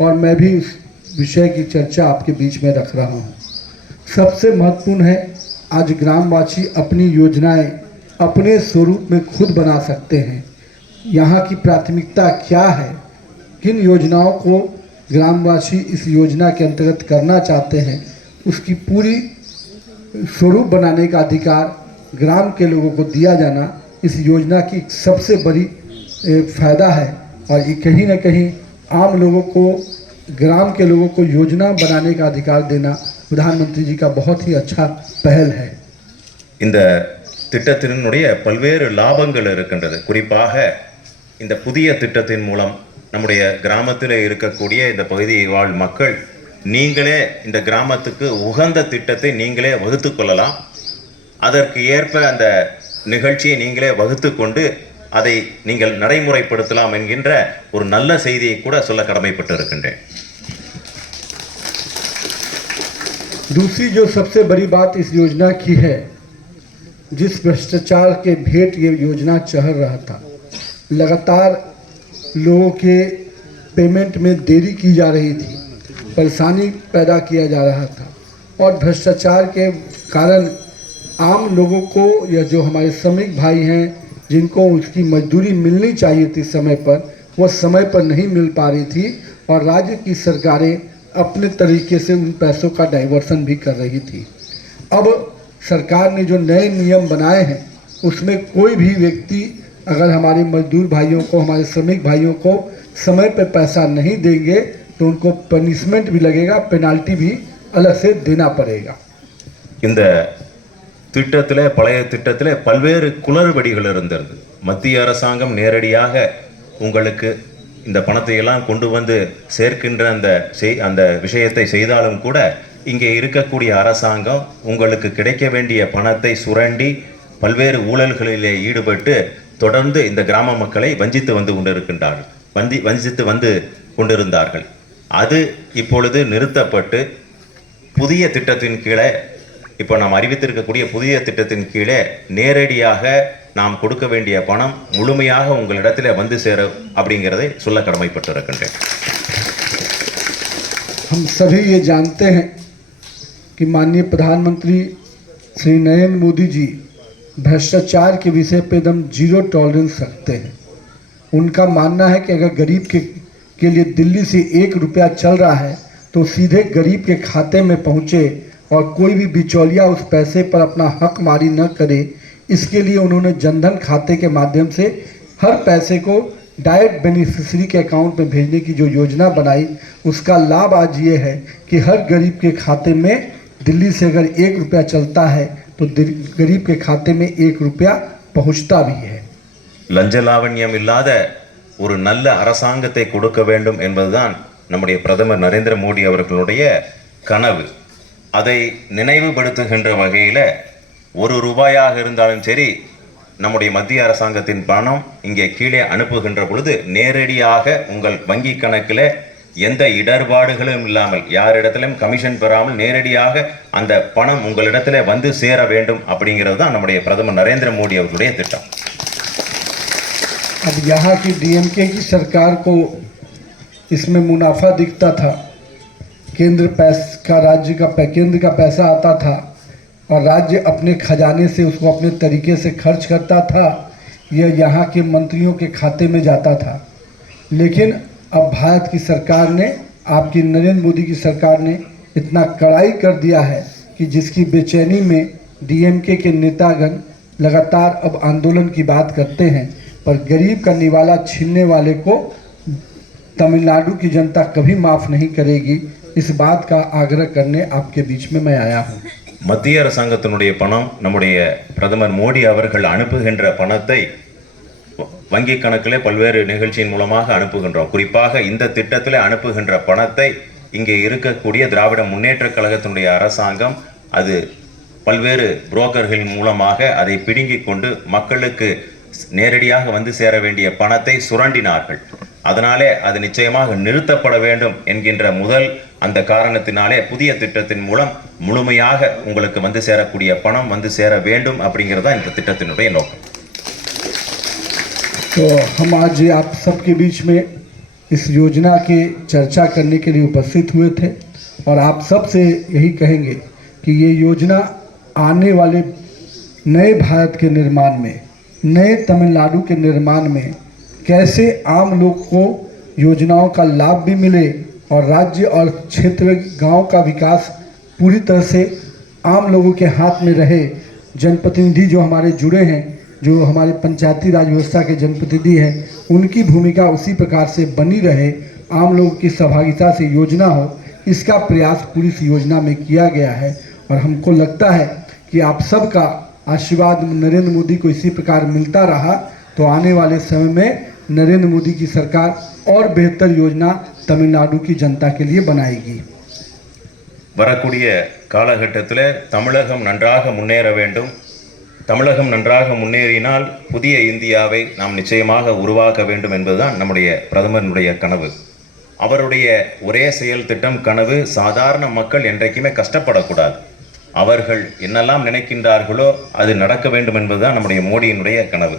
और मैं भी उस विषय की चर्चा आपके बीच में रख रहा हूँ। सबसे महत्वपूर्ण है, आज ग्रामवासी अपनी योजनाएं अपने स्वरूप में खुद बना सकते हैं। यहाँ की प्राथमिकता क्या है, किन योजनाओं को ग्रामवासी इस योजना के अंतर्गत करना चाहते हैं, उसकी पूरी स्वरूप बनाने का अधिकार ग्राम के लोगों को दिया जाना इस योजना की सबसे बड़ी फ़ायदा है। और ये कहीं ना कहीं आम लोगों को, ग्राम के लोगों को योजना बनाने का अधिकार देना प्रधानमंत्री जी का बहुत ही अच्छा पहल है। இந்த திட்டத்தினுடைய பல்வேறு லாபங்கள் இருக்கின்றது. குறிப்பாக இந்த புதிய திட்டத்தின் மூலம் நம்முடைய கிராமத்தில் இருக்கக்கூடிய இந்த பகுதியை வாழ் மக்கள் நீங்களே இந்த கிராமத்துக்கு உகந்த திட்டத்தை நீங்களே வகுத்து கொள்ளலாம். அதற்கு ஏற்ப அந்த நிகழ்ச்சியை நீங்களே வகுத்து கொண்டு அதை நீங்கள் நடைமுறைப்படுத்தலாம் என்கின்ற ஒரு நல்ல செய்தியை கூட சொல்ல கடமைப்பட்டு இருக்கின்றேன். दूसरी जो सबसे बड़ी बात इस योजना की है, जिस भ्रष्टाचार के भेंट ये योजना चढ़ रहा था, लगातार लोगों के पेमेंट में देरी की जा रही थी, परेशानी पैदा किया जा रहा था और भ्रष्टाचार के कारण आम लोगों को या जो हमारे श्रमिक भाई हैं जिनको उसकी मजदूरी मिलनी चाहिए थी समय पर, वह समय पर नहीं मिल पा रही थी और राज्य की सरकारें अपने तरीके से उन पैसों का डाइवर्सन भी कर रही थी। अब सरकार ने जो नए नियम बनाए हैं उसमें कोई भी व्यक्ति अगर हमारे मजदूर भाइयों को, हमारे श्रमिक भाइयों को समय पर पैसा नहीं देंगे तो उनको पनिशमेंट भी लगेगा, पेनाल्टी भी अलग से देना पड़ेगा। இந்த திட்டத்தில், பழைய திட்டத்தில் பல்வேறு குளறுபடிகள் இருந்தது. மத்திய அரசாங்கம் நேரடியாக உங்களுக்கு இந்த பணத்தை எல்லாம் கொண்டு வந்து சேர்க்கின்ற அந்த விஷயத்தை செய்தாலும் கூட இங்கே இருக்கக்கூடிய அரசாங்கம் உங்களுக்கு கிடைக்க வேண்டிய பணத்தை சுரண்டி பல்வேறு ஊழல்களிலே ஈடுபட்டு தொடர்ந்து இந்த கிராம மக்களை வஞ்சித்து வந்து கொண்டிருந்தார்கள். அது இப்பொழுது நிறுத்தப்பட்டு புதிய திட்டத்தின் கீழே, இப்போ நாம் அறிவித்திருக்கக்கூடிய புதிய திட்டத்தின் கீழே நேரடியாக நாம் கொடுக்க வேண்டிய பணம் முழுமையாக உங்களிடத்தில் வந்து சேரும் அப்படிங்கிறதை சொல்ல கடமைப்பட்டிருக்கின்றேன். हम सभी ये जानते हैं कि माननीय प्रधानमंत्री श्री नरेंद्र मोदी जी भ्रष्टाचार के विषय पे एकदम जीरो टॉलरेंस रखते हैं। उनका मानना है कि अगर गरीब के लिए दिल्ली से 1 रुपया चल रहा है तो सीधे गरीब के खाते में पहुँचे और कोई भी बिचौलिया उस पैसे पर अपना हक मारी न करे। इसके लिए उन्होंने जनधन खाते के माध्यम से हर पैसे को डायरेक्ट बेनिफिशियरी के अकाउंट में भेजने की जो योजना बनाई, उसका लाभ आज ये है कि हर गरीब के खाते में दिल्ली से अगर 1 रुपया चलता है तो गरीब के खाते में 1 रुपया पहुँचता भी है। லஞ்ச லாவண்யம் இல்லாத ஒரு நல்ல அரசாங்கத்தை கொடுக்க வேண்டும் என்பதுதான் நம்முடைய பிரதமர் நரேந்திர மோடி அவர்களுடைய கனவு. அதை நினைவுபடுத்துகின்ற வகையில் 1 ரூபாயாக இருந்தாலும் சரி, நம்முடைய மத்திய அரசாங்கத்தின் பணம் இங்கே கீழே அனுப்புகின்ற பொழுது நேரடியாக உங்கள் வங்கி கணக்கில் எந்த இடர்பாடுகளும் இல்லாமல், யாரிடத்திலும் கமிஷன் பெறாமல் நேரடியாக அந்த பணம் உங்களிடத்தில் வந்து சேர வேண்டும் அப்படிங்கிறது தான் நம்முடைய பிரதமர் नरेंद्र मोदी அவர்களுடைய திட்டம். अब यहाँ की डीएमके की सरकार को इसमें मुनाफा दिखता था। केंद्र का पैसा आता था और राज्य अपने खजाने से उसको अपने तरीके से खर्च करता था, यह यहाँ के मंत्रियों के खाते में जाता था। लेकिन अब भारत की सरकार ने, आपकी नरेंद्र मोदी की सरकार ने इतना कड़ाई कर दिया है कि जिसकी बेचैनी में डीएमके के नेतागण लगातार अब आंदोलन की बात करते हैं, पर गरीब का निवाला छीनने वाले को तमिलनाडु की जनता कभी माफ़ नहीं करेगी। इस बात का आग्रह करने आपके बीच में मैं आया हूँ। மத்திய அரசாங்கத்தினுடைய பணம், நம்முடைய பிரதமர் மோடி அவர்கள் அனுப்புகின்ற பணத்தை வங்கி கணக்கில் பல்வேறு நிகழ்ச்சியின் மூலமாக அனுப்புகின்றோம். குறிப்பாக இந்த திட்டத்தில் அனுப்புகின்ற பணத்தை இங்கே இருக்கக்கூடிய திராவிட முன்னேற்ற கழகத்தினுடைய அரசாங்கம் அது பல்வேறு புரோக்கர்கள் மூலமாக அதை பிடுங்கிக் கொண்டு மக்களுக்கு நேரடியாக வந்து சேர வேண்டிய பணத்தை சுரண்டினார்கள். அதனாலே அது நிச்சயமாக நிறுத்தப்பட வேண்டும் என்கின்ற முதல் அந்த காரணத்தினாலே புதிய திட்டத்தின் மூலம் முழுமையாக உங்களுக்கு வந்து சேரக்கூடிய பணம் வந்து சேர வேண்டும் அப்படிங்கிறது தான் இந்த திட்டத்தினுடைய நோக்கம். तो हम आज आप सबके बीच में इस योजना के चर्चा करने के लिए उपस्थित हुए थे और आप सब से यही कहेंगे कि ये योजना आने वाले नए भारत के निर्माण में, नए तमिलनाडु के निर्माण में कैसे आम लोग को योजनाओं का लाभ भी मिले और राज्य और क्षेत्र गांव का विकास पूरी तरह से आम लोगों के हाथ में रहे। जनप्रतिनिधि जो हमारे जुड़े हैं, जो हमारे पंचायती राज व्यवस्था के जनप्रतिनिधि हैं, उनकी भूमिका उसी प्रकार से बनी रहे, आम लोगों की सहभागिता से योजना हो, इसका प्रयास पूरी इस योजना में किया गया है। और हमको लगता है कि आप सबका आशीर्वाद नरेंद्र मोदी को इसी प्रकार मिलता रहा तो आने वाले समय में नरेंद्र मोदी की सरकार और बेहतर योजना तमिलनाडु की जनता के लिए बनाएगी। வரக்கூடிய காலகட்டத்தில் தமிழகம் நன்றாக முன்னேற வேண்டும். தமிழகம் நன்றாக முன்னேறினால் புதிய இந்தியாவை நாம் நிச்சயமாக உருவாக்க வேண்டும் என்பதுதான் நம்முடைய பிரதமருடைய கனவு. அவருடைய ஒரே செயல் திட்டம் கனவு, சாதாரண மக்கள் என்றைக்குமே கஷ்டப்படக்கூடாது. அவர்கள் என்னெல்லாம் நினைக்கின்றார்களோ அது நடக்க வேண்டும் என்பதுதான் நம்முடைய மோடியினுடைய கனவு.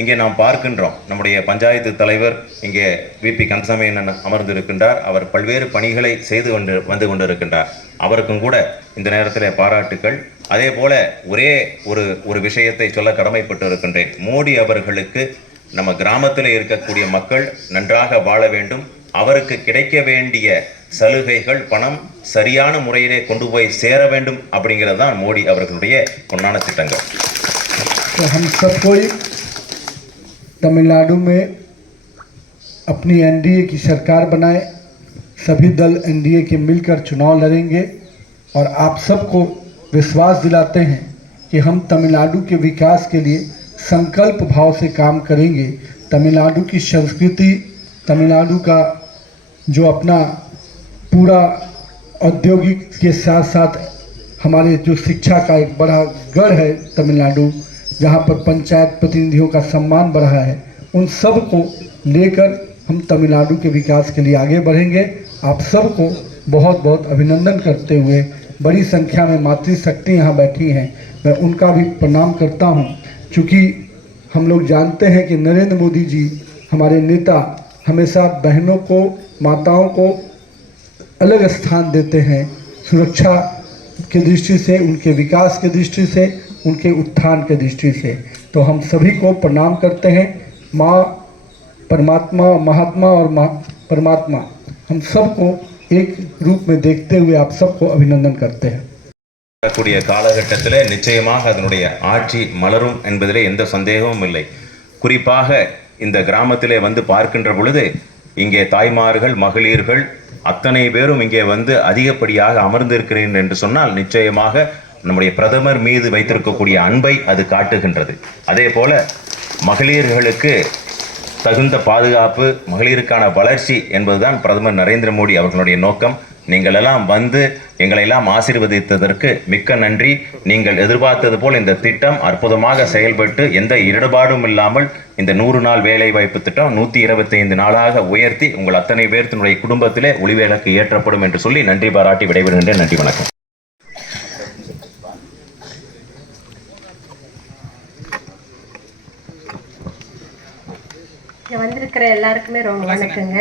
இங்கே நாம் பார்க்கின்றோம், நம்முடைய பஞ்சாயத்து தலைவர் இங்கே விபி கந்தசாமி அமர்ந்திருக்கின்றார். அவர் பல்வேறு பணிகளை செய்து வந்து கொண்டிருக்கின்றார். அவருக்கும் கூட இந்த நேரத்தில் பாராட்டுக்கள். அதே போல ஒரே ஒரு விஷயத்தை சொல்ல கடமைப்பட்டு இருக்கின்றேன். மோடி அவர்களுக்கு நம்ம கிராமத்தில் இருக்கக்கூடிய மக்கள் நன்றாக வாழ வேண்டும். அவருக்கு கிடைக்க வேண்டிய சலுகைகள், பணம் சரியான முறையிலே கொண்டு போய் சேர வேண்டும் அப்படிங்கிறது தான் மோடி அவர்களுடைய பொன்னான திட்டங்கள். तमिलनाडु में अपनी एनडीए की सरकार बनाए, सभी दल एनडीए के मिलकर चुनाव लड़ेंगे और आप सबको विश्वास दिलाते हैं कि हम तमिलनाडु के विकास के लिए संकल्प भाव से काम करेंगे। तमिलनाडु की संस्कृति, तमिलनाडु का जो अपना पूरा औद्योगिक के साथ साथ हमारे जो शिक्षा का एक बड़ा गढ़ है तमिलनाडु, जहाँ पर पंचायत प्रतिनिधियों का सम्मान बढ़ा है, उन सब को लेकर हम तमिलनाडु के विकास के लिए आगे बढ़ेंगे। आप सबको बहुत बहुत अभिनंदन करते हुए, बड़ी संख्या में मातृशक्ति यहाँ बैठी हैं, मैं उनका भी प्रणाम करता हूँ। चूँकि हम लोग जानते हैं कि नरेंद्र मोदी जी हमारे नेता हमेशा बहनों को, माताओं को अलग स्थान देते हैं, सुरक्षा की दृष्टि से, उनके विकास की दृष्टि से, उनके उत्थान के दृष्टि से। तो हम सभी को प्रणाम करते हैं। माँ परमात्मा, महात्मा और माँ परमात्मा, हम सबको एक रूप में देखते हुए आप सबको अभिनंदन करते हैं। கூடிய காலகட்டத்தில் நிச்சயமாக அதனுடைய ஆட்சி மலரும் என்பதிலே எந்த சந்தேகமும் இல்லை. குறிப்பாக இந்த கிராமத்திலே வந்து பார்க்கின்ற பொழுது இங்கே தாய்மார்கள், மகளிர்கள் அத்தனை பேரும் இங்கே வந்து அதிகப்படியாக அமர்ந்திருக்கிறேன் என்று சொன்னால் நிச்சயமாக நம்முடைய பிரதமர் மீது வைத்திருக்கக்கூடிய அன்பை அது காட்டுகின்றது. அதே போல மகளிர்களுக்கு தகுந்த பாதுகாப்பு, மகளிருக்கான வளர்ச்சி என்பதுதான் பிரதமர் நரேந்திர மோடி அவர்களுடைய நோக்கம். நீங்கள் எல்லாம் வந்து எங்களெல்லாம் ஆசீர்வதித்ததற்கு மிக்க நன்றி. நீங்கள் எதிர்பார்த்தது போல் இந்த திட்டம் அற்புதமாக செயல்பட்டு எந்த இடர்பாடும் இல்லாமல் இந்த 100 நாள் வேலை வாய்ப்பு திட்டம் 125 நாளாக உயர்த்தி உங்கள் அத்தனை பேர்த்தினுடைய குடும்பத்திலே ஒளிவிளக்கு ஏற்றப்படும் என்று சொல்லி நன்றி பாராட்டி விடைபெறுகின்றேன். நன்றி, வணக்கம். வந்திருக்கிற எல்லாருக்குமே ரொம்ப வணக்கங்க.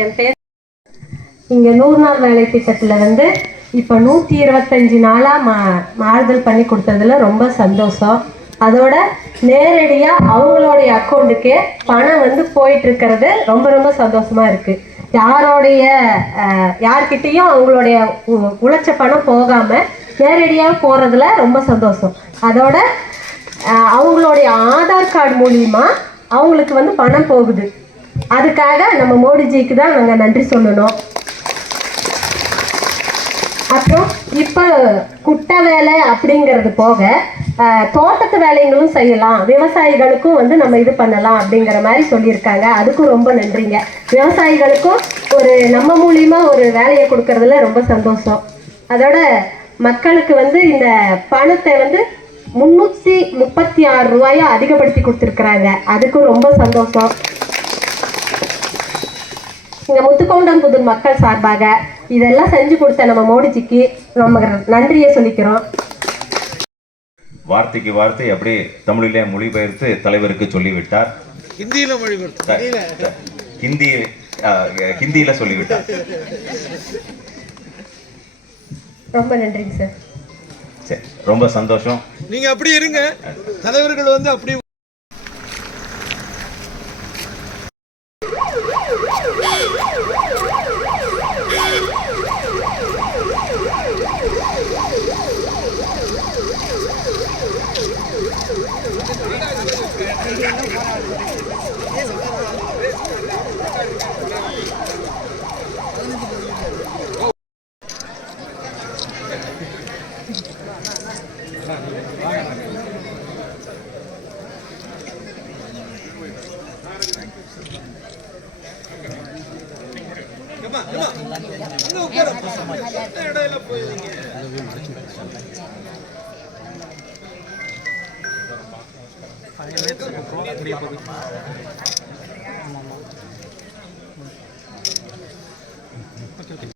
என் பேர் இங்கே 100 நாள் வேலை திட்டத்தில் வந்து இப்போ 125 நாளாக மாறுதல் பண்ணி கொடுத்ததுல ரொம்ப சந்தோஷம். அதோட நேரடியாக அவங்களுடைய அக்கௌண்ட்டுக்கே பணம் வந்து போயிட்டு இருக்கிறது ரொம்ப ரொம்ப சந்தோஷமா இருக்கு. யார்கிட்டையும் அவங்களுடைய உழைச்ச பணம் போகாமல் நேரடியாக போகிறதுல ரொம்ப சந்தோஷம். அதோட அவங்களுடைய ஆதார் கார்டு மூலிமா அவங்களுக்கு வந்து பணம் போகுது. அதுக்காக நம்ம மோடிஜிக்கு தான் நாங்கள் நன்றி சொல்லணும். அப்புறம் இப்போ குட்டை வேலை அப்படிங்கிறது போக தோட்டத்து வேலைங்களும் செய்யலாம், விவசாயிகளுக்கும் வந்து நம்ம இது பண்ணலாம் அப்படிங்கிற மாதிரி சொல்லியிருக்காங்க. அதுக்கும் ரொம்ப நன்றிங்க. விவசாயிகளுக்கும் ஒரு நம்ம மூலியமா ஒரு வேலையை கொடுக்கறதுல ரொம்ப சந்தோஷம். அதோட மக்களுக்கு வந்து இந்த பணத்தை வந்து 336 ரூபாயா அதிகப்படுத்தி கொடுத்துருக்குறாங்க. அதுக்கும் ரொம்ப சந்தோஷம். இங்கே முத்துக்கவுண்டம்புதூர் மக்கள் சார்பாக இதெல்லாம் செஞ்சு கொடுத்த நம்ம மோடிஜிக்கு நம்ம நன்றியை சொல்லிக்கிறோம். வார்த்தைக்கு வார்த்தை அப்படியே தமிழிலே மொழிபெயர்த்து தலைவருக்கு சொல்லிவிட்டார். ஹிந்தியில மொழிபெயர்த்து ஹிந்தியில சொல்லிவிட்டார். ரொம்ப நன்றிங்க சார். சரி, ரொம்ப சந்தோஷம். நீங்க அப்படி இருங்க, தலைவர்கள் வந்து அப்படி இடையில போயிருங்க.